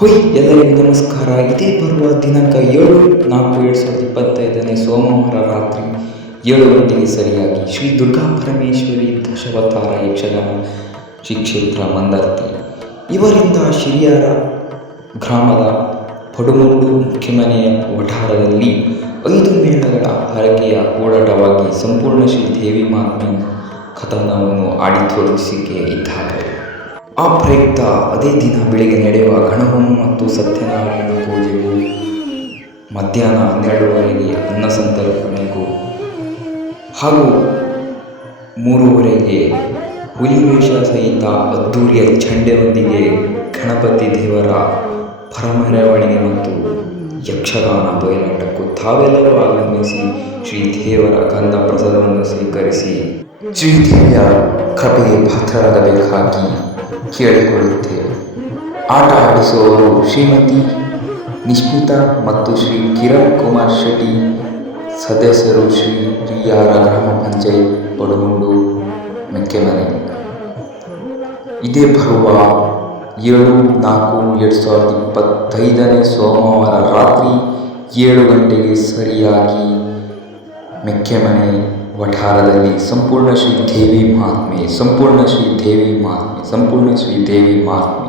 ಹೊಯ್, ಎಲ್ಲರಿಗೂ ನಮಸ್ಕಾರ. ಇದೇ ಬರುವ ದಿನಾಂಕ ಏಳು, ನಾಲ್ಕು ಎರಡು ಸಾವಿರದ ಇಪ್ಪತ್ತೈದನೇ ಸೋಮವಾರ ರಾತ್ರಿ ಏಳು ಗಂಟೆಗೆ ಸರಿಯಾಗಿ ಶ್ರೀ ದುರ್ಗಾ ಪರಮೇಶ್ವರಿ ದಶಾವತಾರ ಯಕ್ಷಗಾನ ಶ್ರೀ ಕ್ಷೇತ್ರ ಮಂದರ್ತಿ. ಇವರಿಂದ ಶಿರಿಯರ ಗ್ರಾಮದ ಪಡುಮುಂಡು ಮುಖ್ಯಮನೆಯ ವಠಾರದಲ್ಲಿ ಐದು ಮೇಳಗಳ ಹರಕೆಯ ಓಡಾಟವಾಗಿ ಸಂಪೂರ್ಣ ಶ್ರೀ ದೇವಿ ಮಾತ್ಮೆ ಕಥನವನ್ನು ಆಡಿ ತೋರಿಸಿಕೆ ಇದ್ದಾರೆ. ಆ ಪ್ರಯುಕ್ತ ಅದೇ ದಿನ ಬೆಳಿಗ್ಗೆ ನಡೆಯುವ ಗಣಹೋಮ ಮತ್ತು ಸತ್ಯನಾರಾಯಣ ಪೂಜೆಯು ಮಧ್ಯಾಹ್ನ ಹನ್ನೆರಡುವರೆಗೆ ಅನ್ನ ಸಂತರ್ಪಣೆಗೂ ಹಾಗೂ ಮೂರುವರೆಗೆ ಹುಲಿವೇಷ ಸಹಿತ ಅದ್ದೂರಿಯ ಚಂಡೆಯೊಂದಿಗೆ ಗಣಪತಿ ದೇವರ ಪರಮೆರವಣಿಗೆ ಮತ್ತು ಯಕ್ಷಗಾನ ಬಯಲಾಟಕ್ಕೂ ತಾವೆಲ್ಲರೂ ಆಗಮಿಸಿ ಶ್ರೀ ದೇವರ ಕಂದ ಪ್ರಸಾದವನ್ನು ಸ್ವೀಕರಿಸಿ ಶ್ರೀದೇವಿಯ ಕೃಪೆಗೆ ಪಾತ್ರರಾಗಬೇಕಾಗಿ ಕೇಳಿಕೊಳ್ಳುತ್ತೇವೆ. ಆಟ ಆಡಿಸುವವರು ಶ್ರೀಮತಿ ನಿಶ್ಮಿತಾ ಮತ್ತು ಶ್ರೀ ಕಿರಣ್ ಕುಮಾರ್ ಶೆಟ್ಟಿ, ಸದಸ್ಯರು ಶ್ರೀ ಹಿರಿಯಾರ ಗ್ರಾಮ ಪಂಚಾಯತ್ ಪಡುಗುಂಡು ಮೆಕ್ಕೆಮನೆ. ಇದೇ ಬರುವ ಏಳು ನಾಲ್ಕು ಎರಡು ಸಾವಿರದ ಇಪ್ಪತ್ತೈದನೇ ಸೋಮವಾರ ರಾತ್ರಿ ಏಳು ಗಂಟೆಗೆ ಸರಿಯಾಗಿ ಮೆಕ್ಕೆಮನೆ ವಠಾರದಲ್ಲಿ ಸಂಪೂರ್ಣ ಶ್ರೀ ದೇವಿ ಮಹಾತ್ಮೆ ಸಂಪೂರ್ಣ ಶ್ರೀ ದೇವಿ ಮಹಾತ್ಮೆ ಸಂಪೂರ್ಣ ಶ್ರೀ ದೇವಿ ಮಹಾತ್ಮೆ